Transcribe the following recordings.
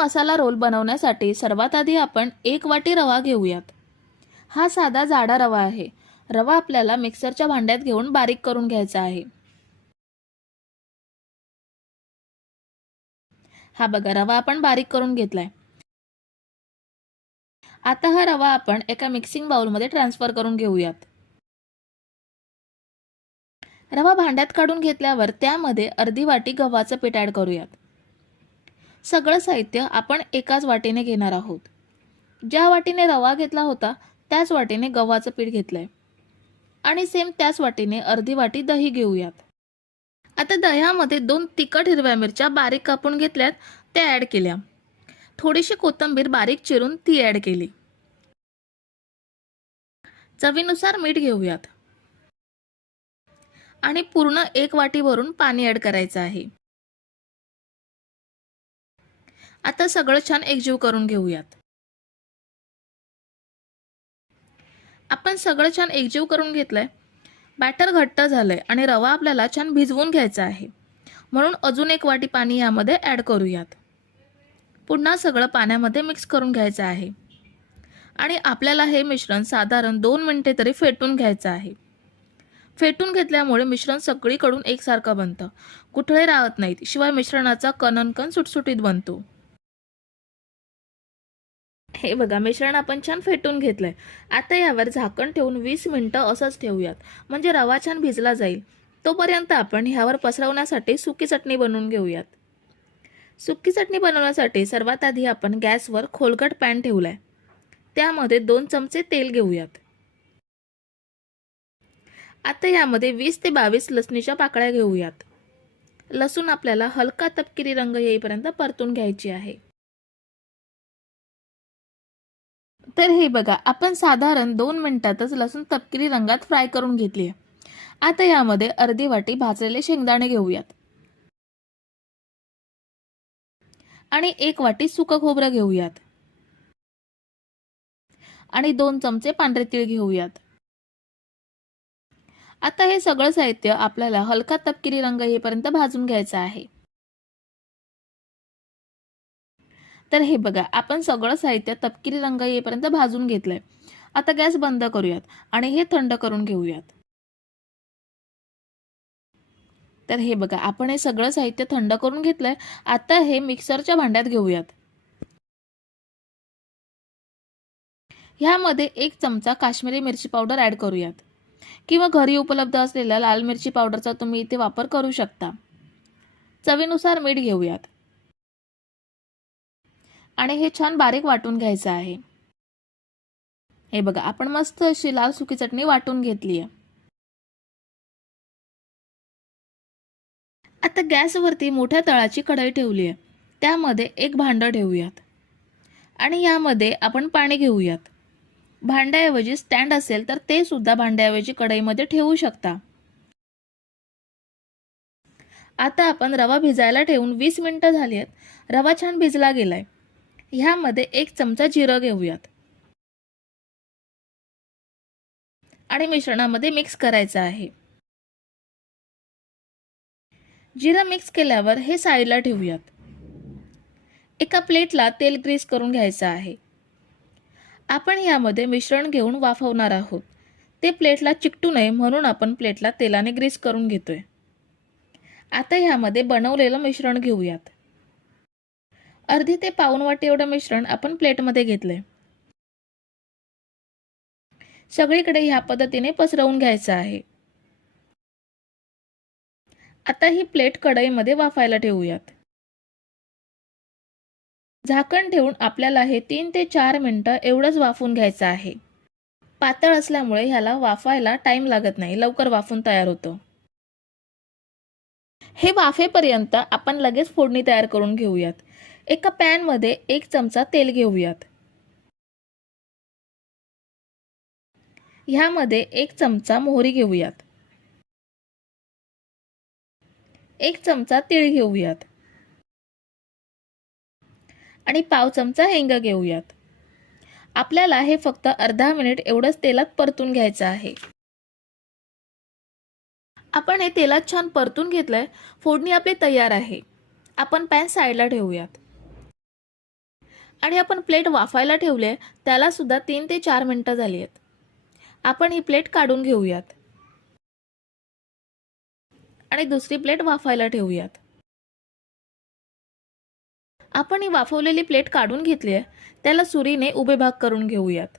मसाला role बनवण्यासाठी सर्वात आधी आपण 1 वाटी रवा घेऊयात। हा साधा जाडा रवा आहे। रवा आपल्याला मिक्सरच्या भांड्यात घेऊन बारीक करून घ्यायचा आहे। हा बघा, रवा आपण बारीक करून घेतलाय। आता हा रवा आपण एका मिक्सिंग बाउलमध्ये ट्रान्सफर करून घेऊयात। रवा भांड्यात काढून घेतल्यावर त्यामध्ये अर्धी वाटी गव्हाचं पीठ ऍड करूयात। सगळं साहित्य आपण एकाच वाटीने घेणार आहोत। ज्या वाटीने रवा घेतला होता त्याच वाटीने गव्हाचं पीठ घेतलंय आणि सेम त्याच वाटीने अर्धी वाटी दही घेऊयात। आता दह्यामध्ये 2 तिखट हिरव्या मिरच्या बारीक कापून घेतल्यात, त्या ऍड केल्या। थोडीशी कोथिंबीर बारीक चिरून ती ऍड केली। चवीनुसार मीठ घेऊयात आणि पूर्ण 1 वाटी भरून पाणी ऍड करायचं आहे। आता सगळं छान एकजीव करून घेऊयात। आपण सगळं छान एकजीव करून घेतलंय। बॅटर घट्ट झालंय आणि रवा आपल्याला छान भिजवून घ्यायचा आहे, म्हणून अजून 1 वाटी पाणी यामध्ये ऍड करूयात। पुन्हा सगळं पाण्यामध्ये मिक्स करून घ्यायचं आहे आणि आपल्याला हे मिश्रण साधारण 2 मिनिटे तरी फेटून घ्यायचं आहे। फेटून घेतल्यामुळे मिश्रण सगळीकडून एकसारखं बनतं, गुठळे राहत नाहीत, शिवाय मिश्रणाचा कणकण सुटसुटीत बनतो। हे बघा, मिश्रण आपण छान फेटून घेतलंय। आता यावर झाकण ठेवून 20 मिनिटं असंच ठेवूयात, म्हणजे रवा छान भिजला जाईल। तोपर्यंत आपण ह्यावर पसरवण्यासाठी सुकी चटणी बनवून घेऊयात। सुकी चटणी बनवण्यासाठी सर्वात आधी आपण गॅसवर खोलगट पॅन ठेवलाय, त्यामध्ये 2 चमचे तेल घेऊयात। आता यामध्ये 20 ते 22 लसणीच्या पाकळ्या घेऊयात। लसूण आपल्याला हलका तपकिरी रंग येईपर्यंत परतून घ्यायची आहे। तर हे बघा, आपण साधारण 2 मिनिटातच लसूण तपकिरी रंगात फ्राय करून घेतली आहे। आता यामध्ये अर्धी वाटी भाजलेले शेंगदाणे घेऊयात आणि 1 वाटी सुकं खोबरं घेऊयात आणि 2 चमचे पांढरे तीळ घेऊयात। आता हे सगळं साहित्य आपल्याला हलका तपकिरी रंग येईपर्यंत भाजून घ्यायचं आहे। तर हे बघा, आपण सगळं साहित्य तपकिरी रंग येईपर्यंत भाजून घेतलंय। आता गॅस बंद करूयात आणि हे थंड करून घेऊयात। तर हे बघा, आपण हे सगळं साहित्य थंड करून घेतलंय। आता हे मिक्सरच्या भांड्यात घेऊयात। ह्यामध्ये 1 चमचा काश्मीरी मिरची पावडर ऍड करूयात, किंवा घरी उपलब्ध असलेल्या लाल मिरची पावडरचा तुम्ही इथे वापर करू शकता। चवीनुसार मीठ घेऊयात आणि हे छान बारीक वाटून घ्यायचं आहे। हे बघा, आपण मस्त अशी लाल सुकी चटणी वाटून घेतली आहे। आता गॅसवरती मोठ्या तळाची कढई ठेवली आहे, त्यामध्ये 1 भांडं ठेवूयात आणि यामध्ये आपण पाणी घेऊयात। भांड्याऐवजी स्टँड असेल तर ते सुद्धा भांड्याऐवजी कढईमध्ये ठेवू शकता। आता आपण रवा भिजायला ठेवून 20 मिनिटं झाली आहेत। रवा छान भिजला गेलाय। ह्यामध्ये 1 चमचा जिरं घेऊयात आणि मिश्रणामध्ये मिक्स करायचं आहे। जिरं मिक्स केल्यावर हे साईडला ठेवूयात। एका प्लेटला तेल ग्रीस करून घ्यायचं आहे। आपण यामध्ये मिश्रण घेऊन वाफवणार आहोत। ते प्लेटला चिकटू नये म्हणून आपण प्लेटला तेलाने ग्रीस करून घेतोय। आता यामध्ये बनवलेलं मिश्रण घेऊयात। अर्धी ते पाऊण वाटी एवढं मिश्रण आपण प्लेटमध्ये घेतलंय। सगळीकडे ह्या पद्धतीने पसरवून घ्यायचं आहे। आता ही प्लेट कढईमध्ये वाफायला ठेवूयात। झाकण ठेवून आपल्याला हे 3 ते 4 मिनिटं एवढंच वाफवून घ्यायचं आहे। पातळ असल्यामुळे ह्याला वाफायला टाइम लागत नाही, लवकर वाफून तयार होतं। हे वाफेपर्यंत आपण लगेच फोडणी तयार करून घेऊयात। एका पॅन मध्ये 1 चमचा तेल घेऊयात। ह्यामध्ये 1 चमचा मोहरी घेऊयात, 1 चमचा तीळ घेऊयात आणि पाव चमचा हिंग घेऊयात। आपल्याला हे फक्त अर्धा मिनिट एवढंच तेलात परतून घ्यायचं आहे। आपण हे तेलात छान परतून घेतलंय। फोडणी आपली तयार आहे। आपण पॅन साईडला ठेवूयात। आणि आपण प्लेट वाफायला ठेवले, त्याला सुद्धा 3 ते 4 मिनिटं झाली आहेत. आपण ही प्लेट काढून घेऊयात आणि दुसरी प्लेट वाफायला ठेवूयात. आपण ही वाफवलेली प्लेट काढून घेतली आहे, त्याला सुरीने उभे भाग करून घेऊयात.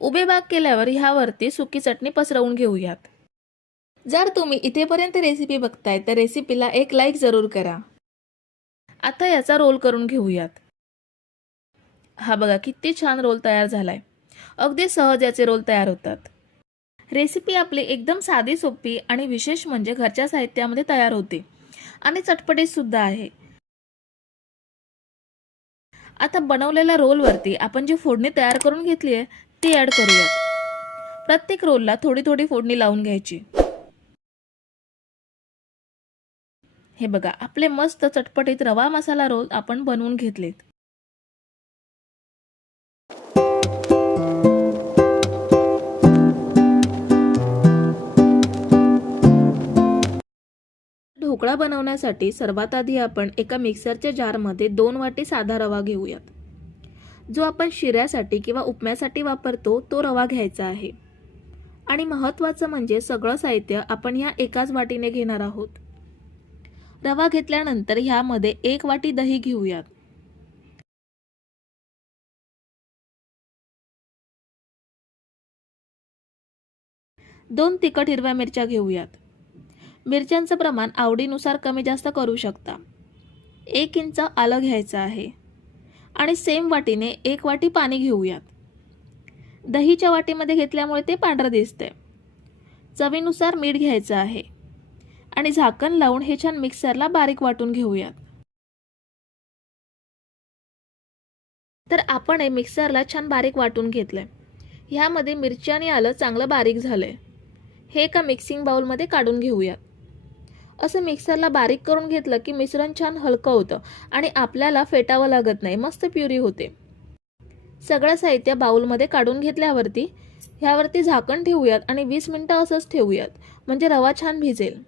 उभे भाग केल्यावर ह्यावरती सुकी चटणी पसरवून घेऊयात. जर तुम्ही इथेपर्यंत रेसिपी बघताय तर रेसिपीला एक लाईक जरूर करा. आता याचा रोल करून घेऊयात. हा बघा किती छान रोल तयार झालाय. अगदी सहज याचे रोल तयार होतात. रेसिपी आपली एकदम साधी सोपी आणि विशेष म्हणजे घरच्या साहित्यामध्ये तयार होते आणि चटपटीत सुद्धा आहे. आता बनवलेल्या रोलवरती आपण जी फोडणी तयार करून घेतली आहे ती ॲड करूयात. प्रत्येक रोलला थोडी थोडी फोडणी लावून घ्यायची. हे बघा आपले मस्त चटपटीत रवा मसाला रोल आपण बनवून घेतलेत. ढोकळा बनवण्यासाठी सर्वात आधी आपण एका मिक्सरच्या जारमध्ये 2 वाटी साधा रवा घेऊयात. जो आपण शिऱ्यासाठी किंवा उपम्यासाठी वापरतो तो रवा घ्यायचा आहे. आणि महत्त्वाचं म्हणजे सगळं साहित्य आपण ह्या एकाच वाटीने घेणार आहोत. रवा घेतल्यानंतर ह्यामध्ये 1 वाटी दही घेऊयात. दोन तिखट हिरव्या मिरच्या घेऊयात. मिरच्यांचं प्रमाण आवडीनुसार कमी जास्त करू शकता. 1 इंच आलं घ्यायचं आहे आणि सेम वाटीने 1 वाटी पाणी घेऊयात. दहीच्या वाटीमध्ये घेतल्यामुळे ते पांढरं दिसतंय. चवीनुसार मीठ घ्यायचं आहे आणि झाकण लावून हे छान मिक्सरला बारीक वाटून घेऊयात. तर आपण हे मिक्सरला छान बारीक वाटून घेतलंय. ह्यामध्ये मिरची आणि आलं चांगलं बारीक झालंय. हे एका मिक्सिंग बाउलमध्ये काढून घेऊयात. असं मिक्सरला बारीक करून घेतलं की मिश्रण छान हलकं होतं आणि आपल्याला फेटावं लागत नाही, मस्त प्युरी होते. सगळं साहित्य बाउलमध्ये काढून घेतल्यावरती ह्यावरती झाकण ठेवूयात आणि 20 मिनिटं असंच ठेवूयात, म्हणजे रवा छान भिजेल.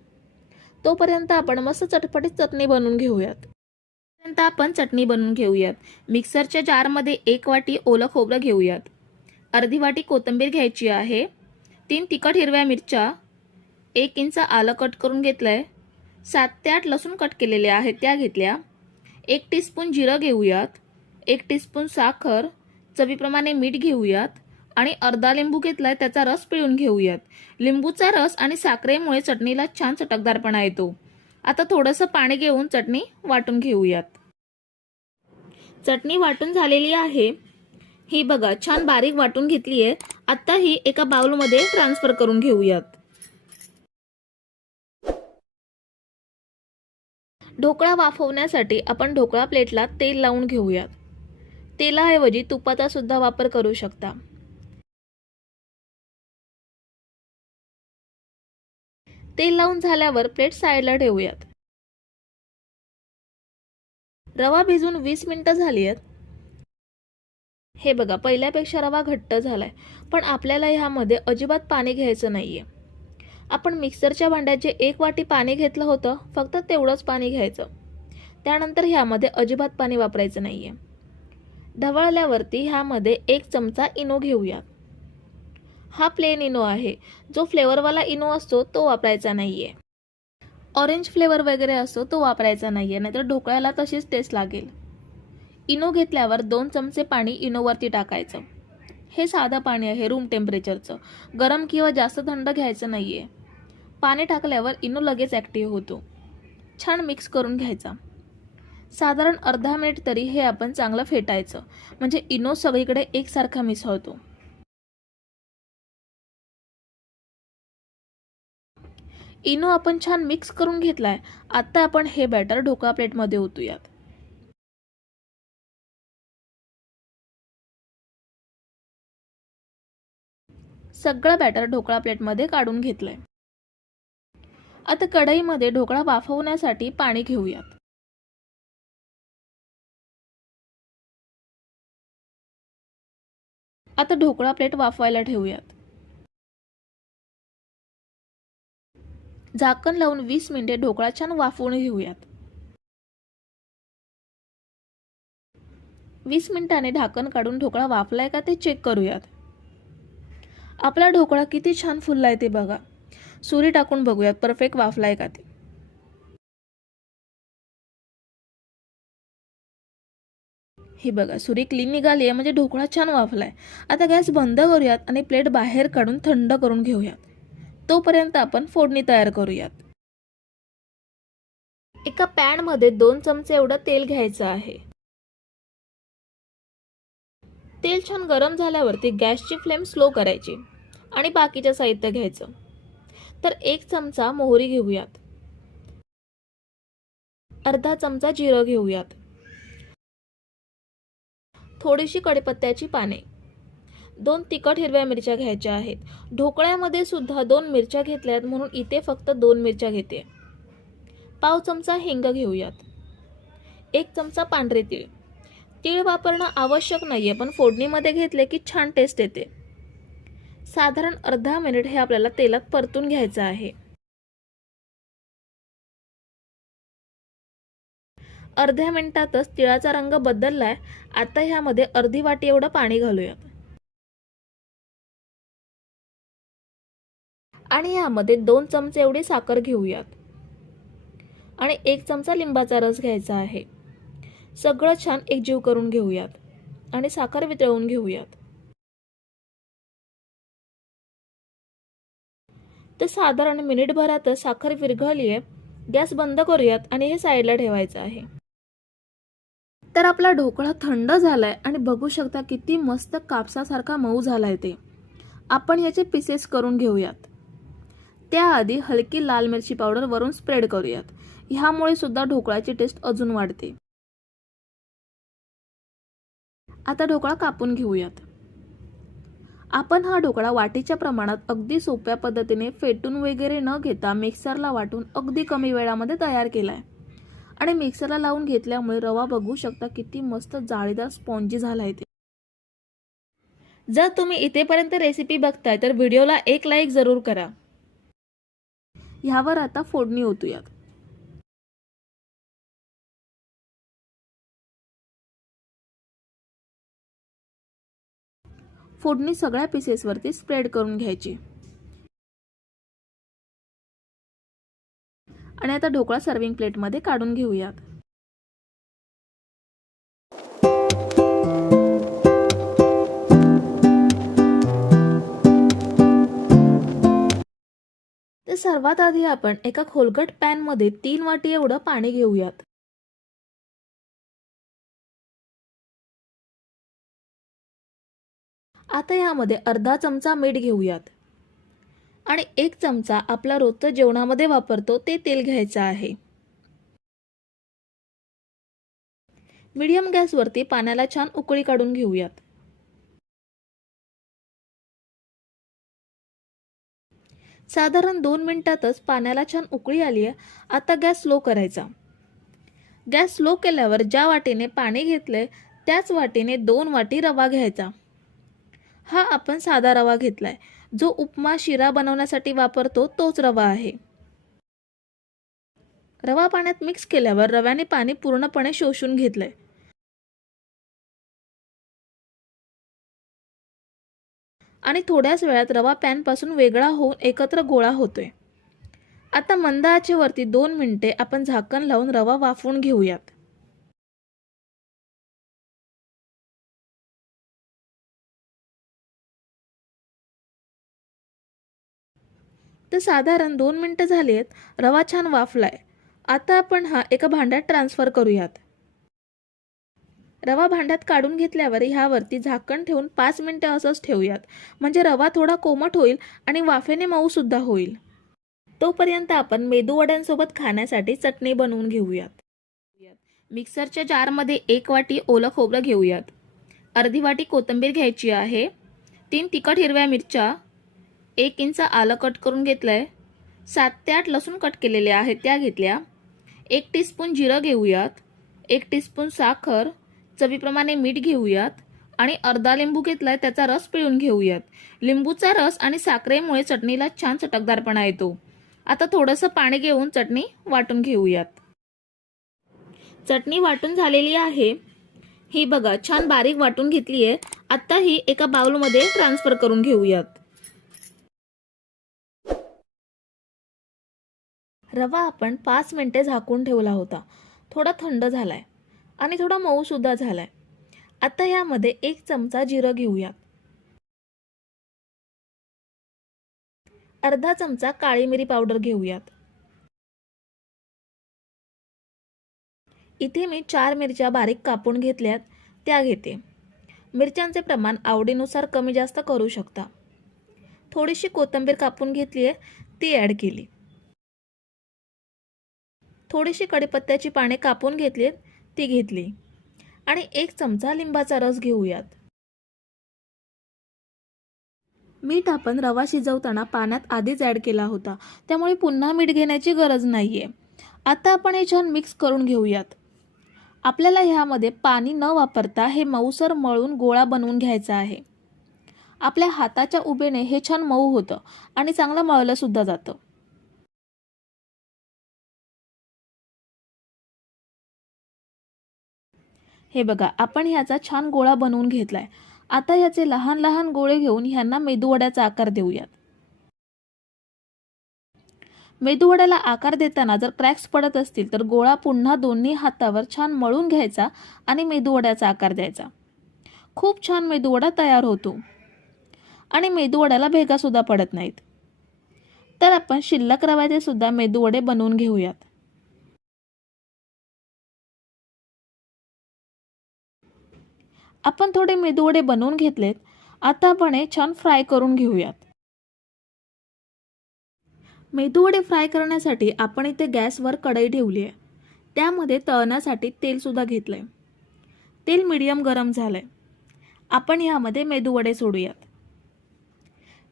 तोपर्यंत आपण मस्त चटपटीत चटणी बनवून घेऊयात. तोपर्यंत आपण चटणी बनवून घेऊयात. मिक्सरच्या जारमध्ये 1 वाटी ओलं खोबरं घेऊयात. अर्धी वाटी कोथिंबीर घ्यायची आहे. 3 तिखट हिरव्या मिरच्या, 1 इंच आलं कट करून घेतलंय. 7 ते 8 लसूण कट केलेले आहेत त्या घेतल्या. 1 टीस्पून जिरं घेऊयात. 1 टीस्पून साखर, चवीप्रमाणे मीठ घेऊयात आणि अर्धा लिंबू घेतलाय त्याचा रस पिळून घेऊयात. लिंबूचा रस आणि साखरेमुळे चटणीला छान चटकदारपणा येतो. आता थोडंसं पाणी घेऊन चटणी वाटून घेऊयात. चटणी वाटून झालेली आहे. ही बघा छान बारीक वाटून घेतली आहे. आता ही एका बाउलमध्ये ट्रान्सफर करून घेऊयात. ढोकळा वाफवण्यासाठी आपण ढोकळा प्लेटला तेल लावून घेऊयात. तेलाऐवजी तुपाचा सुद्धा वापर करू शकता. तेल लावून झाल्यावर प्लेट साईडला ठेवूयात. रवा भिजून 20 मिनिटं झाली आहेत. हे बघा पहिल्यापेक्षा रवा घट्ट झालाय, पण आपल्याला ह्यामध्ये अजिबात पाणी घ्यायचं नाहीये. आपण मिक्सरच्या भांड्यात जे 1 वाटी पाणी घेतलं होतं फक्त तेवढंच पाणी घ्यायचं. त्यानंतर ह्यामध्ये अजिबात पाणी वापरायचं नाहीये. ढवळल्यावरती ह्यामध्ये 1 चमचा इनो घेऊयात. हा प्लेन इनो आहे. जो फ्लेवरवाला इनो असतो तो वापरायचा नाहीये. ऑरेंज फ्लेवर वगैरे असतो तो वापरायचा नाहीये, नाहीतर ढोकळ्याला तशीच टेस्ट लागेल. इनो घेतल्यावर 2 चमचे पाणी इनोवरती टाकायचं. हे साधं पाणी आहे रूम टेम्परेचरचं. गरम किंवा जास्त थंड घ्यायचं नाहीये. पाणी टाकल्यावर इनो लगेच ॲक्टिव्ह होतो. छान मिक्स करून घ्यायचा. साधारण अर्धा मिनिट तरी हे आपण चांगलं फेटायचं, म्हणजे इनो सगळीकडे एकसारखा मिसळतो. इनो आपण छान मिक्स करून घेतलाय. आता आपण हे बॅटर ढोकळा प्लेटमध्ये ओतूयात. सगळं बॅटर ढोकळा प्लेटमध्ये काढून घेतलंय. आता कढईमध्ये ढोकळा वाफवण्यासाठी पाणी घेऊयात. आता ढोकळा प्लेट वाफवायला ठेवूयात. झाकण लावून 20 मिनिटे ढोकळा छान वाफवून घेऊयात. 20 मिनिटांनी झाकण काढून ढोकळा वाफलाय का ते चेक करूयात. आपला ढोकळा किती छान फुललाय ते बघा. सुरी टाकून बघूयात परफेक्ट वाफलाय का ते. हे बघा, सुरी क्लीन निघाली आहे म्हणजे ढोकळा छान वाफलाय. आता गॅस बंद करूयात आणि प्लेट बाहेर काढून थंड करून घेऊयात. तोपर्यंत आपण फोडणी तयार करूयात. एका पॅन मध्ये 2 चमचे एवढं तेल घ्यायचं आहे. तेल छान गरम झाल्यावरती गॅसची फ्लेम स्लो करायची आणि बाकीचे साहित्य घ्यायचं. तर 1 चमचा मोहरी घेऊयात, अर्धा चमचा जिरं घेऊयात, थोडीशी कढीपत्त्याची पाने, 2 तिखट हिरव्या मिरच्या घ्यायच्या आहेत. ढोकळ्यामध्ये सुद्धा 2 मिरच्या घेतल्यात म्हणून इथे फक्त 2 मिरच्या घेते. पाव चमचा हिंग घेऊयात, 1 चमचा पांढरे तीळ. तीळ वापरणं आवश्यक नाहीये, पण फोडणीमध्ये घेतले की छान टेस्ट येते. साधारण अर्धा मिनिट हे आपल्याला तेलात परतून घ्यायचं आहे. अर्ध्या मिनिटातच तिळाचा रंग बदललाय. आता ह्यामध्ये अर्धी वाटी एवढं पाणी घालूयात आणि यामध्ये 2 चमचे एवढी साखर घेऊयात आणि 1 चमचा लिंबाचा रस घ्यायचा आहे. सगळं छान एकजीव करून घेऊयात आणि साखर वितळवून घेऊयात. तर साधारण मिनिटभरातच साखर विरघळली आहे. गॅस बंद करूयात आणि हे साईडला ठेवायचं आहे. तर आपला ढोकळा थंड झालाय आणि बघू शकता किती मस्त कापसासारखा मऊ झालाय ते. आपण याचे पीसेस करून घेऊयात. त्याआधी हलकी लाल मिरची पावडर वरून स्प्रेड करूयात. ह्यामुळे सुद्धा ढोकळ्याची टेस्ट अजून वाढते. आता ढोकळा कापून घेऊयात. आपण हा ढोकळा वाटीच्या प्रमाणात अगदी सोप्या पद्धतीने फेटून वगैरे न घेता मिक्सरला वाटून अगदी कमी वेळामध्ये तयार केलाय. आणि मिक्सरला लावून घेतल्यामुळे रवा बघू शकता किती मस्त जाळीदार स्पॉन्जी झालाय ते. जर तुम्ही इथेपर्यंत रेसिपी बघताय तर व्हिडिओला एक लाईक जरूर करा. ह्यावर आता फोडणी ओतूयात. फोडणी सगळ्या पीसेसवरती स्प्रेड करून घ्यायची आणि आता ढोकळा सर्विंग प्लेटमध्ये काढून घेऊयात. तर सर्वात आधी आपण एका खोलगट पॅन मध्ये 3 वाटी एवढं पाणी घेऊयात. आता यामध्ये अर्धा चमचा मीठ घेऊयात आणि 1 चमचा आपला रोजचं जेवणामध्ये वापरतो ते तेल घ्यायचं आहे. मीडियम गॅसवरती पाण्याला छान उकळी काढून घेऊयात. साधारण 2 मिनिटातच पाण्याला छान उकळी आली आहे. आता गॅस स्लो करायचा. गॅस स्लो केल्यावर ज्या वाटीने पाणी घेतलंय त्याच वाटीने 2 वाटी रवा घ्यायचा. हा आपण साधा रवा घेतलाय. जो उपमा शिरा बनवण्यासाठी वापरतो तोच रवा आहे. रवा पाण्यात मिक्स केल्यावर रव्याने पाणी पूर्णपणे शोषून घेतलंय. आणि थोड्याच वेळात रवा पॅनपासून वेगळा होऊन एकत्र गोळा होतोय. आता मंद आचेवरती 2 मिनिटे आपण झाकण लावून रवा वाफवून घेऊयात. तर साधारण 2 मिनिटं झाली आहेत. रवा छान वाफलाय. आता आपण हा एका भांड्यात ट्रान्सफर करूयात. रवा भांड्यात काढून घेतल्यावर ह्यावरती झाकण ठेवून 5 मिनिटं असंच ठेवूयात. म्हणजे रवा थोडा कोमट होईल आणि वाफेने मऊ सुद्धा होईल. तोपर्यंत आपण मेदू वड्यांसोबत खाण्यासाठी चटणी बनवून घेऊयात. मिक्सरच्या जारमध्ये 1 वाटी ओलं खोबरं घेऊयात. अर्धी वाटी कोथिंबीर घ्यायची आहे. 3 तिखट हिरव्या मिरच्या, 1 इंच आलं कट करून घेतलंय. 7 ते 8 लसूण कट केलेले आहेत त्या घेतल्या. 1 टीस्पून जिरं घेऊयात. 1 टीस्पून साखर, चवीप्रमाणे मीठ घेऊयात आणि अर्धा लिंबू घेतलाय त्याचा रस पिळून घेऊयात. लिंबूचा रस आणि साखरेमुळे चटणीला छान चटकदारपणा येतो. आता थोडंसं पाणी घेऊन चटणी वाटून घेऊयात. चटणी वाटून झालेली आहे. ही बघा छान बारीक वाटून घेतली आहे. आता ही एका बाउलमध्ये ट्रान्सफर करून घेऊयात. रवा आपण 5 मिनिटे झाकून ठेवला होता. थोडा थंड झालाय आणि थोडा मऊ सुद्धा झालाय. आता यामध्ये 1 चमचा जिरं घेऊयात. अर्धा चमचा काळी मिरी पावडर घेऊयात. इथे मी 4 मिरच्या बारीक कापून घेतल्यात, त्या घेते. मिरच्यांचे प्रमाण आवडीनुसार कमी जास्त करू शकता. थोडीशी कोथिंबीर कापून घेतली आहे, ती ॲड केली. थोडीशी कढीपत्त्याची पाने कापून घेतलीत, ती घेतली. आणि 1 चमचा लिंबाचा रस घेऊयात. मीठ आपण रवा शिजवताना पाण्यात आधीच ॲड केला होता, त्यामुळे पुन्हा मीठ घेण्याची गरज नाहीये. आता आपण हे छान मिक्स करून घेऊयात. आपल्याला ह्यामध्ये पाणी न वापरता हे मऊसर मळून गोळा बनवून घ्यायचा आहे. आपल्या हाताच्या उभेने हे छान मऊ होतं आणि चांगलं मळलं सुद्धा जातं. हे बघा आपण ह्याचा छान गोळा बनवून घेतलाय. आता ह्याचे लहान लहान गोळे घेऊन ह्यांना मेदूवड्याचा आकार देऊयात. मेदूवड्याला आकार देताना जर क्रॅक्स पडत असतील तर गोळा पुन्हा दोन्ही हातावर छान मळून घ्यायचा आणि मेदूवड्याचा आकार द्यायचा. खूप छान मेदूवडा तयार होतो आणि मेदूवड्याला भेगा सुद्धा पडत नाहीत. तर आपण शिल्लक रव्याचे सुद्धा मेदूवडे बनवून घेऊयात. आपण थोडे मेदूवडे बनवून घेतलेत. आता आपण हे छान फ्राय करून घेऊयात. मेदूवडे फ्राय करण्यासाठी आपण इथे गॅसवर कढई ठेवली आहे. त्यामध्ये तळण्यासाठी तेल सुद्धा घेतलंय. तेल मीडियम गरम झालंय. आपण ह्यामध्ये मेदूवडे सोडूयात.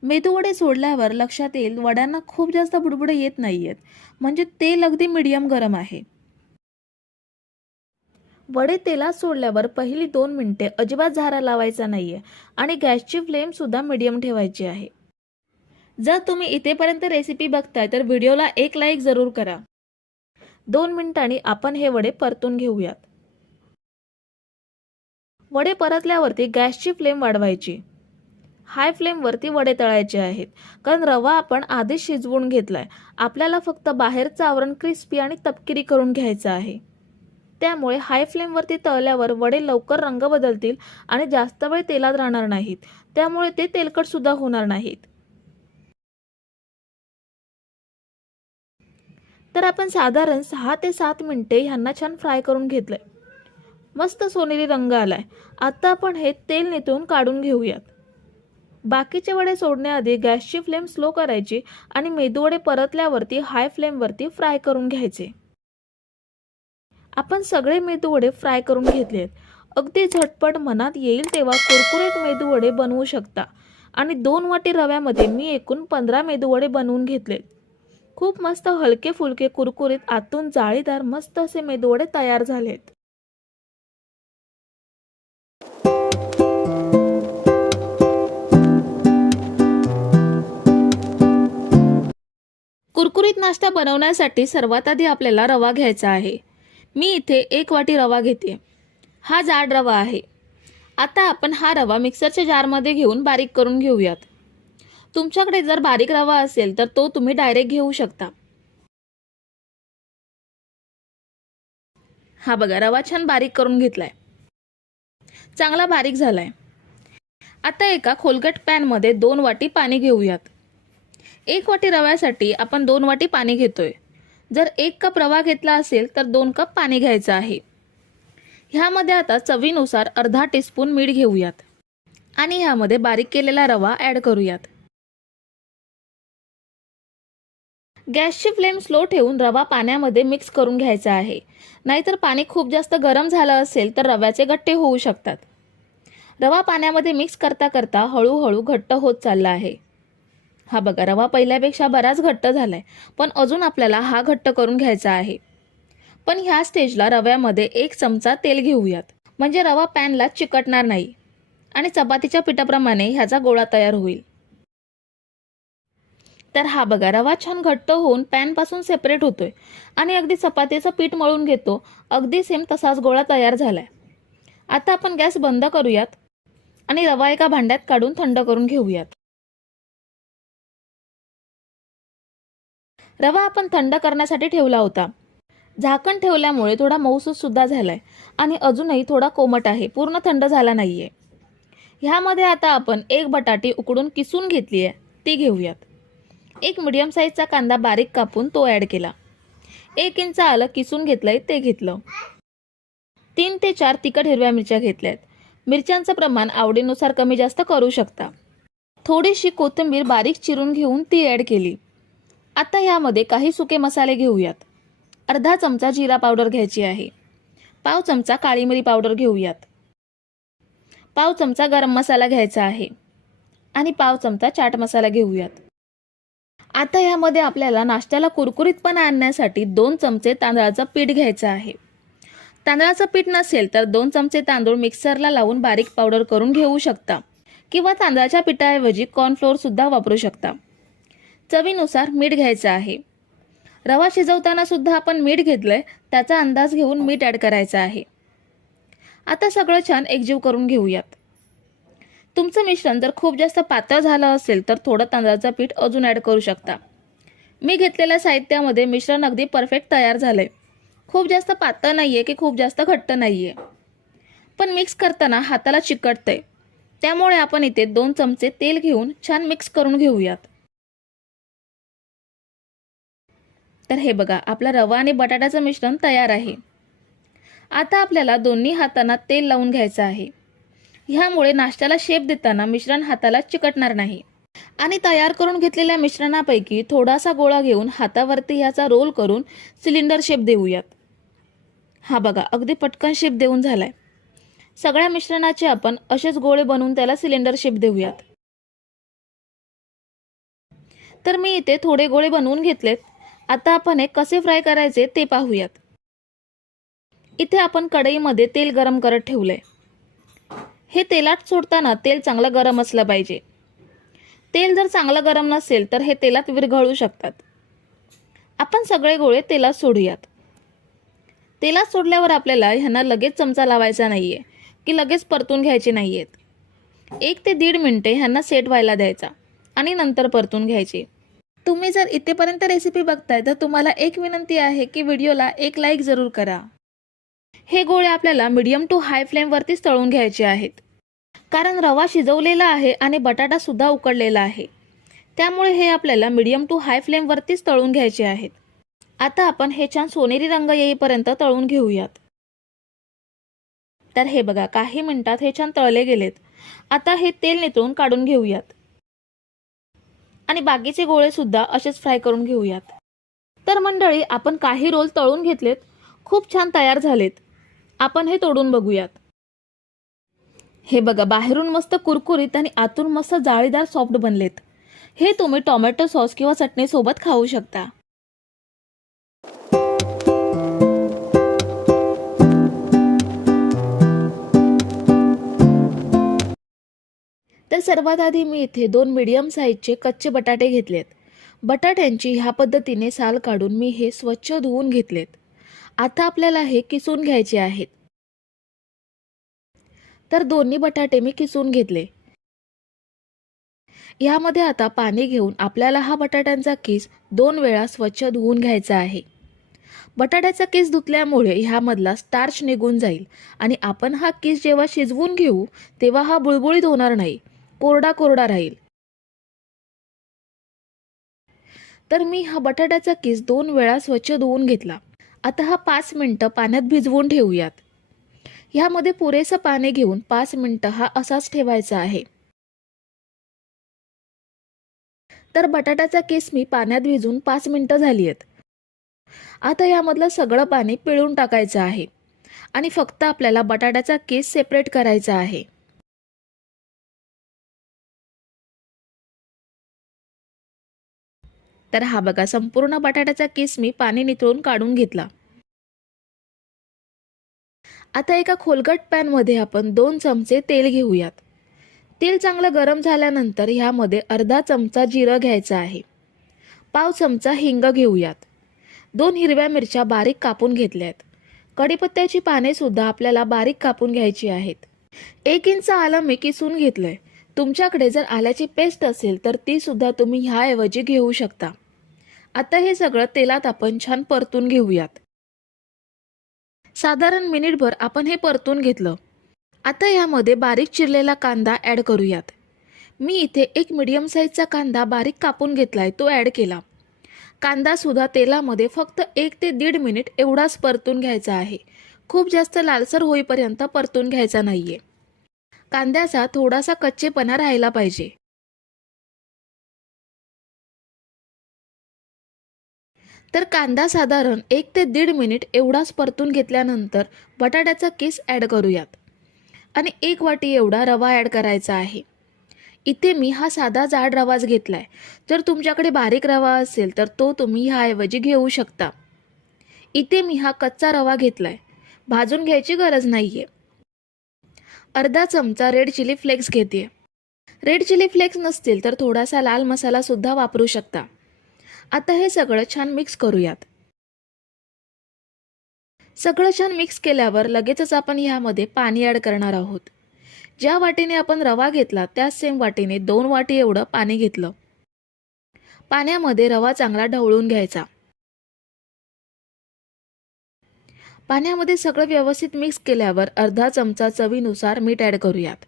मेदूवडे सोडल्यावर लक्षात येईल वड्यांना खूप जास्त बुडबुडे येत नाहीयेत, म्हणजे तेल अगदी मीडियम गरम आहे. वडे तेलात सोडल्यावर पहिली 2 मिनिटे अजिबात झारा लावायचा नाहीये आणि गॅसची फ्लेम सुद्धा मीडियम ठेवायची आहे. जर तुम्ही इथेपर्यंत रेसिपी बघताय तर व्हिडिओला एक लाईक जरूर करा. 2 मिनिटांनी आपण हे वडे परतून घेऊयात. वडे परतल्यावरती गॅसची फ्लेम वाढवायची. हाय फ्लेमवरती वडे तळायचे आहेत, कारण रवा आपण आधीच शिजवून घेतलाय. आपल्याला फक्त बाहेरचं आवरण क्रिस्पी आणि तपकिरी करून घ्यायचं आहे. त्यामुळे हाय फ्लेमवरती तळल्यावर वडे लवकर रंग बदलतील आणि जास्त वेळ तेलात राहणार नाहीत. त्यामुळे ते तेलकट सुद्धा होणार नाहीत. तर आपण साधारण 6 ते 7 मिनिटे ह्यांना छान फ्राय करून घेतलंय. मस्त सोनेरी रंग आलाय. आता आपण हे तेल निथळून काढून घेऊयात. बाकीचे वडे सोडण्याआधी गॅसची फ्लेम स्लो करायची आणि मेदूवडे परतल्यावरती हाय फ्लेमवरती फ्राय करून घ्यायचे. आपण सगळे मेदूवडे फ्राय करून घेतलेत. अगदी झटपट मनात येईल तेव्हा कुरकुरीत मेदूवडे बनवू शकता. आणि 2 वाटी रव्यामध्ये मी एकूण 15 मेदूवडे बनवून घेतलेत. खूप मस्त हलके फुलके कुरकुरीत आतून जाळीदार मस्त असे मेदूवडे तयार झालेत. कुरकुरीत नाश्ता बनवण्यासाठी सर्वात आधी आपल्याला रवा घ्यायचा आहे. मी इथे 1 वाटी रवा घेते. हा जाड रवा आहे. आता आपण हा रवा मिक्सरच्या जारमध्ये घेऊन बारीक करून घेऊयात. तुमच्याकडे जर बारीक रवा असेल तर तो तुम्ही डायरेक्ट घेऊ शकता. हा बघा रवा छान बारीक करून घेतलाय. चांगला बारीक झालाय. आता एका खोलगट पॅनमध्ये 2 वाटी पाणी घेऊयात. 1 वाटी रव्यासाठी आपण 2 वाटी पाणी घेतोय. जर 1 कप रवा घेतला असेल तर 2 कप पाणी घ्यायचं आहे. ह्यामध्ये आता चवीनुसार अर्धा टीस्पून मीठ घेऊयात आणि ह्यामध्ये बारीक केलेला रवा ॲड करूयात. गॅसची फ्लेम स्लो ठेवून रवा पाण्यामध्ये मिक्स करून घ्यायचा आहे. नाहीतर पाणी खूप जास्त गरम झालं असेल तर रव्याचे गट्टे होऊ शकतात. रवा पाण्यामध्ये मिक्स करता करता हळूहळू घट्ट होत चालला आहे. हा बघा रवा पहिल्यापेक्षा बराच घट्ट झालाय, पण अजून आपल्याला हा घट्ट करून घ्यायचा आहे. पण ह्या स्टेजला रव्यामध्ये 1 चमचा तेल घेऊयात, म्हणजे रवा पॅनला चिकटणार नाही आणि चपातीच्या पिठाप्रमाणे ह्याचा गोळा तयार होईल. तर हा बघा रवा छान घट्ट होऊन पॅनपासून सेपरेट होतोय आणि अगदी चपातीचं पीठ मळून घेतो अगदी सेम तसाच गोळा तयार झालाय. आता आपण गॅस बंद करूयात आणि रवा एका भांड्यात काढून थंड करून घेऊयात. रवा आपण थंड करण्यासाठी ठेवला होता. झाकण ठेवल्यामुळे थोडा मऊसूत सुद्धा झालाय आणि अजूनही थोडा कोमट आहे, पूर्ण थंड झाला नाहीये. ह्यामध्ये आता आपण एक बटाटी उकडून किसून घेतली आहे, ती घेऊयात. एक मीडियम साईजचा कांदा बारीक कापून तो ॲड केला. 1 इंच आलं किसून घेतलंय, ते घेतलं. 3 ते 4 तिखट हिरव्या मिरच्या घेतल्यात. मिरच्यांचं प्रमाण आवडीनुसार कमी जास्त करू शकता. थोडीशी कोथिंबीर बारीक चिरून घेऊन ती ॲड केली. आता ह्यामध्ये काही सुके मसाले घेऊयात. अर्धा चमचा जिरा पावडर घ्यायची आहे. पाव चमचा काळी मिरी पावडर घेऊयात. पाव चमचा गरम मसाला घ्यायचा आहे आणि पाव चमचा चाट मसाला घेऊयात. आता ह्यामध्ये आपल्याला नाश्त्याला कुरकुरीतपणा आणण्यासाठी 2 चमचे तांदळाचं पीठ घ्यायचं आहे. तांदळाचं पीठ नसेल तर 2 चमचे तांदूळ मिक्सरला लावून बारीक पावडर करून घेऊ शकता किंवा तांदळाच्या पिठाऐवजी कॉर्नफ्लोअर सुद्धा वापरू शकता. चवीनुसार मीठ घ्यायचं आहे. रवा शिजवताना सुद्धा आपण मीठ घेतलंय, त्याचा अंदाज घेऊन मीठ ॲड करायचं आहे. आता सगळं छान एकजीव करून घेऊयात. तुमचं मिश्रण जर खूप जास्त पातळ झालं असेल तर थोडं तांदळाचं पीठ अजून ॲड करू शकता. मी घेतलेल्या साहित्यामध्ये मिश्रण अगदी परफेक्ट तयार झालंय. खूप जास्त पातळ नाहीये की खूप जास्त घट्ट नाहीये, पण मिक्स करताना हाताला चिकटतंय. त्यामुळे आपण इथे 2 चमचे तेल घेऊन छान मिक्स करून घेऊयात. तर हे बघा, आपला रवा आणि बटाट्याचं मिश्रण तयार आहे. आता आपल्याला दोन्ही हातांना तेल लावून घ्यायचं आहे. ह्यामुळे नाश्त्याला शेप देताना मिश्रण हाताला चिकटणार नाही. आणि तयार करून घेतलेल्या मिश्रणापैकी थोडासा गोळा घेऊन हातावरती ह्याचा रोल करून सिलेंडर शेप देऊयात. हा बघा, अगदी पटकन शेप देऊन झालाय. सगळ्या मिश्रणाचे आपण असेच गोळे बनवून त्याला सिलेंडर शेप देऊयात. तर मी इथे थोडे गोळे बनवून घेतलेत. आता आपण हे कसे फ्राय करायचे ते पाहूयात. इथे आपण कढईमध्ये तेल गरम करत ठेवलंय. हे तेलात सोडताना तेल चांगलं गरम असलं पाहिजे. तेल जर चांगलं गरम नसेल तर हे तेलात विरघळू शकतात. आपण सगळे गोळे तेलात सोडूयात. तेलात सोडल्यावर आपल्याला ह्यांना लगेच चमचा लावायचा नाहीये की लगेच परतून घ्यायचे नाहीयेत. 1 ते 1.5 मिनिटे ह्यांना सेट व्हायला द्यायचा आणि नंतर परतून घ्यायचे. तुम्ही जर इथेपर्यंत रेसिपी बघताय तर तुम्हाला एक विनंती आहे की व्हिडिओला एक लाईक जरूर करा. हे गोळे आपल्याला मीडियम टू हाय फ्लेमवरतीच तळून घ्यायचे आहेत. कारण रवा शिजवलेला आहे आणि बटाटा सुद्धा उकडलेला आहे, त्यामुळे हे आपल्याला मीडियम टू हाय फ्लेमवरतीच तळून घ्यायचे आहेत. आता आपण हे छान सोनेरी रंग येईपर्यंत तळून घेऊयात. तर हे बघा, काही मिनिटात हे छान तळले गेलेत. आता हे तेल नितळून काढून घेऊयात आणि बाकीचे गोळे सुद्धा असेच फ्राय करून घेऊयात. तर मंडळी, आपण काही रोल तळून घेतलेत, खूप छान तयार झालेत. आपण हे तोडून बघूयात. हे बघा, बाहेरून मस्त कुरकुरीत आणि आतून मस्त जाळीदार सॉफ्ट बनलेत. हे तुम्ही टोमॅटो सॉस किंवा चटणी सोबत खाऊ शकता. तर सर्वात आधी मी इथे 2 मीडियम साईजचे कच्चे बटाटे घेतलेत. बटाट्यांची ह्या पद्धतीने साल काढून मी हे स्वच्छ धुवून घेतलेत. आता आपल्याला हे किसून घ्यायचे आहेत. तर दोन्ही बटाटे मी किसून घेतले. यामध्ये आता पाणी घेऊन आपल्याला हा बटाट्यांचा किस 2 वेळा स्वच्छ धुवून घ्यायचा आहे. बटाट्याचा किस धुतल्यामुळे ह्यामधला स्टार्च निघून जाईल आणि आपण हा किस जेव्हा शिजवून घेऊ तेव्हा हा बुळबुळीत होणार नाही, कोरडा कोरडा राहील. तर मी हा बटाट्याचा किस 2 वेळा स्वच्छ धुवून घेतला. आता हा 5 मिनिटं पाण्यात भिजवून ठेवूयात. ह्यामध्ये पुरेसं पाणी घेऊन 5 मिनिटं हा असाच ठेवायचा आहे. तर बटाट्याचा किस मी पाण्यात भिजून 5 मिनिटं झाली आहेत. आता यामधलं सगळं पाणी पिळून टाकायचं आहे आणि फक्त आपल्याला बटाट्याचा किस सेपरेट करायचा आहे. तर हा बघा, संपूर्ण बटाट्याचा किस मी पाणी नितळून काढून घेतला. आता एका खोलगट पॅनमध्ये आपण 2 चमचे तेल घेऊयात. तेल चांगलं गरम झाल्यानंतर ह्यामध्ये अर्धा चमचा जिरं घ्यायचं आहे. पाव चमचा हिंग घेऊयात. 2 हिरव्या मिरच्या बारीक कापून घेतल्यात. कढीपत्त्याची पाने सुद्धा आपल्याला बारीक कापून घ्यायची आहेत. 1 इंच आलं मी किसून घेतलंय. तुमच्याकडे जर आल्याची पेस्ट असेल तर ती सुद्धा तुम्ही ह्याऐवजी घेऊ शकता. आता हे सगळं तेलात आपण छान परतून घेऊयात. साधारण मिनिटभर आपण हे परतून घेतलं. आता यामध्ये बारीक चिरलेला कांदा ॲड करूयात. मी इथे एक मीडियम साईजचा कांदा बारीक कापून घेतलाय, तो ॲड केला. कांदा सुद्धा तेलामध्ये फक्त 1 ते 1.5 मिनिट एवढाच परतून घ्यायचा आहे. खूप जास्त लालसर होईपर्यंत परतून घ्यायचा नाहीये. कांद्याचा थोडासा कच्चेपणा राहायला पाहिजे. तर कांदा साधारण 1 ते 1.5 मिनिट एवढाच परतून घेतल्यानंतर बटाट्याचा किस ॲड करूयात आणि 1 वाटी एवढा रवा ॲड करायचा आहे. इथे मी हा साधा जाड रवाच घेतलाय. जर तुमच्याकडे बारीक रवा असेल तर तो तुम्ही ह्याऐवजी घेऊ शकता. इथे मी हा कच्चा रवा घेतलाय, भाजून घ्यायची गरज नाहीये. अर्धा चमचा रेड चिली फ्लेक्स घेते. रेड चिली फ्लेक्स नसतील तर थोडासा लाल मसाला सुद्धा वापरू शकता. आता हे सगळं छान मिक्स करूयात. सगळं छान मिक्स केल्यावर लगेचच आपण ह्यामध्ये पाणी ॲड करणार आहोत. ज्या वाटीने आपण रवा घेतला त्याच सेम वाटीने 2 वाटी एवढं पाणी घेतलं. पाण्यामध्ये रवा चांगला ढवळून घ्यायचा. पाण्यामध्ये सगळं व्यवस्थित मिक्स केल्यावर अर्धा चमचा चवीनुसार मीठ ॲड करूयात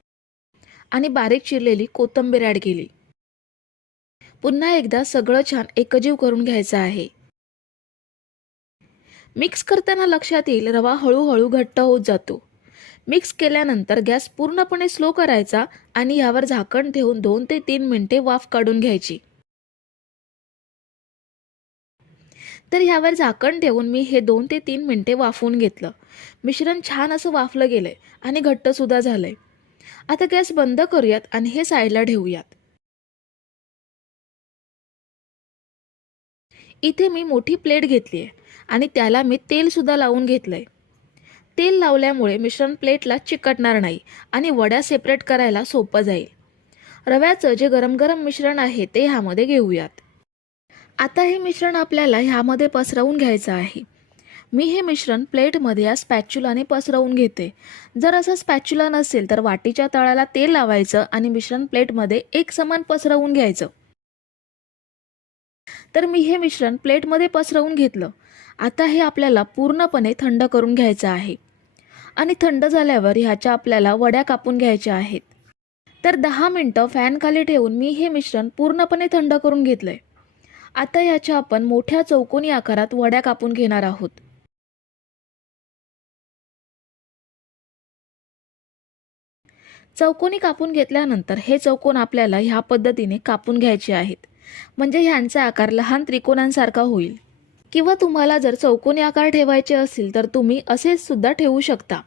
आणि बारीक चिरलेली कोथिंबीर ॲड केली. पुन्हा एकदा सगळं छान एकजीव करून घ्यायचं आहे. मिक्स करताना लक्षात येईल रवा हळूहळू घट्ट होत जातो. मिक्स केल्यानंतर गॅस पूर्णपणे स्लो करायचा आणि यावर झाकण ठेवून 2 ते 3 मिनिटे वाफ काढून घ्यायची. तर ह्यावर झाकण ठेवून मी हे 2 ते 3 मिनिटे वाफवून घेतलं. मिश्रण छान असं वाफलं गेलंय आणि घट्ट सुद्धा झालंय. आता गॅस बंद करूयात आणि हे साईडला ठेवूयात. इथे मी मोठी प्लेट घेतली आहे आणि त्याला मी तेल सुद्धा लावून घेतलंय. तेल लावल्यामुळे मिश्रण प्लेटला चिकटणार नाही आणि वड्या सेपरेट करायला सोपं जाईल. रव्याचं जे गरम गरम मिश्रण आहे ते ह्यामध्ये घेऊयात. आता हे मिश्रण आपल्याला ह्यामध्ये पसरवून घ्यायचं आहे. मी हे मिश्रण प्लेटमध्ये या स्पॅच्युलाने पसरवून घेते. जर असं स्पॅच्युला नसेल तर वाटीच्या तळाला तेल लावायचं आणि मिश्रण प्लेटमध्ये एक समान पसरवून घ्यायचं. तर मी हे मिश्रण प्लेटमध्ये पसरवून घेतलं. आता हे आपल्याला पूर्णपणे थंड करून घ्यायचं आहे आणि थंड झाल्यावर ह्याच्या आपल्याला वड्या कापून घ्यायच्या आहेत. तर 10 मिनिटं फॅन खाली ठेवून मी हे मिश्रण पूर्णपणे थंड करून घेतलंय. आता ह्याच्या आपण मोठ्या चौकोनी आकारात वड्या कापून घेणार आहोत. चौकोनी कापून घेतल्यानंतर हे चौकोन आपल्याला ह्या पद्धतीने कापून घ्यायचे आहेत, म्हणजे ह्यांचा आकार लहान त्रिकोणांसारखा होईल. किंवा तुम्हाला जर चौकोनी आकार ठेवायचे असतील तर तुम्ही असेच सुद्धा ठेवू शकता.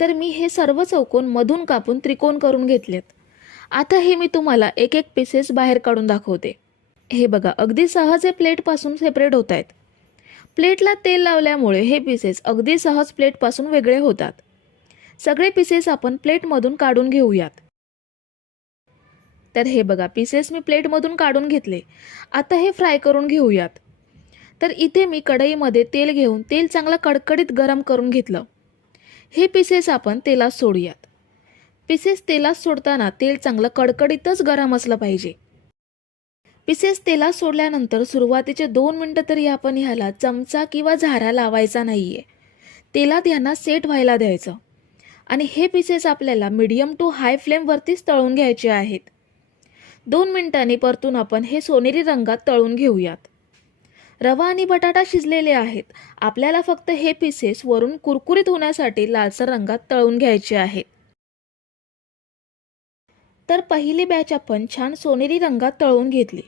तर मी हे सर्व चौकोन मधून कापून त्रिकोण करून घेतलेत. आता हे मी तुम्हाला एक एक पीसेस बाहेर काढून दाखवते. हे बघा, अगदी सहज हे प्लेटपासून सेपरेट होत आहेत. प्लेटला तेल लावल्यामुळे हे पीसेस अगदी सहज प्लेटपासून वेगळे होतात. सगळे पीसेस आपण प्लेटमधून काढून घेऊयात. तर हे बघा, पीसेस मी प्लेटमधून काढून घेतले. आता हे फ्राय करून घेऊयात. तर इथे मी कढईमध्ये तेल घेऊन तेल चांगलं कडकडीत गरम करून घेतलं. हे पीसेस आपण तेलात सोडूयात. पीसेस तेलात सोडताना तेल चांगलं कडकडीतच गरम असलं पाहिजे. पीसेस तेलात सोडल्यानंतर सुरुवातीचे 2 मिनिटं तरी आपण ह्याला चमचा किंवा झारा लावायचा नाहीये. तेलात ह्यांना सेट व्हायला द्यायचं आणि हे पीसेस आपल्याला मीडियम टू हाय फ्लेमवरतीच तळून घ्यायचे आहेत. 2 मिनिटांनी परतून आपण हे सोनेरी रंगात तळून घेऊयात. रवा आणि बटाटा शिजलेले आहेत. आपल्याला फक्त हे पीसेस वरून कुरकुरीत होण्यासाठी लालसर रंगात तळून घ्यायचे आहेत. तर पहिली बॅच आपण छान सोनेरी रंगात तळून घेतली.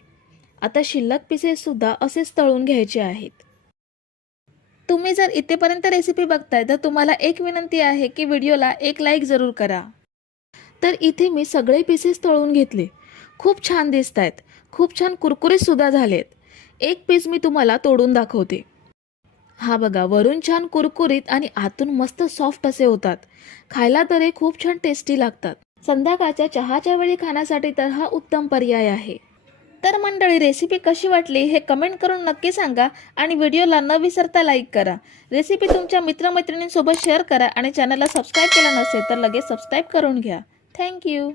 आता शिल्लक पीसेस सुद्धा असेच तळून घ्यायचे आहेत. तुम्ही जर इथेपर्यंत रेसिपी बघताय तर तुम्हाला एक विनंती आहे की व्हिडिओला एक लाईक जरूर करा. तर इथे मी सगळे पीसेस तळून घेतले. खूप छान दिसत आहेत. खूप छान कुरकुरीत सुद्धा झालेत. एक पीस मी तुम्हाला तोडून दाखवते. हा बघा, वरून छान कुरकुरीत आणि आतून मस्त सॉफ्ट असे होतात. खायला तर हे खूप छान टेस्टी लागतात. संध्याकाळच्या चहाच्या वेळी खाण्यासाठी तर हा उत्तम पर्याय आहे. तर मंडळी, रेसिपी कशी वाटली हे कमेंट करून नक्की सांगा आणि व्हिडिओला न विसरता लाईक करा. रेसिपी तुमच्या मित्रमैत्रिणींसोबत शेअर करा आणि चॅनलला सबस्क्राईब केलं नसेल तर लगेच सबस्क्राईब करून घ्या. थँक्यू.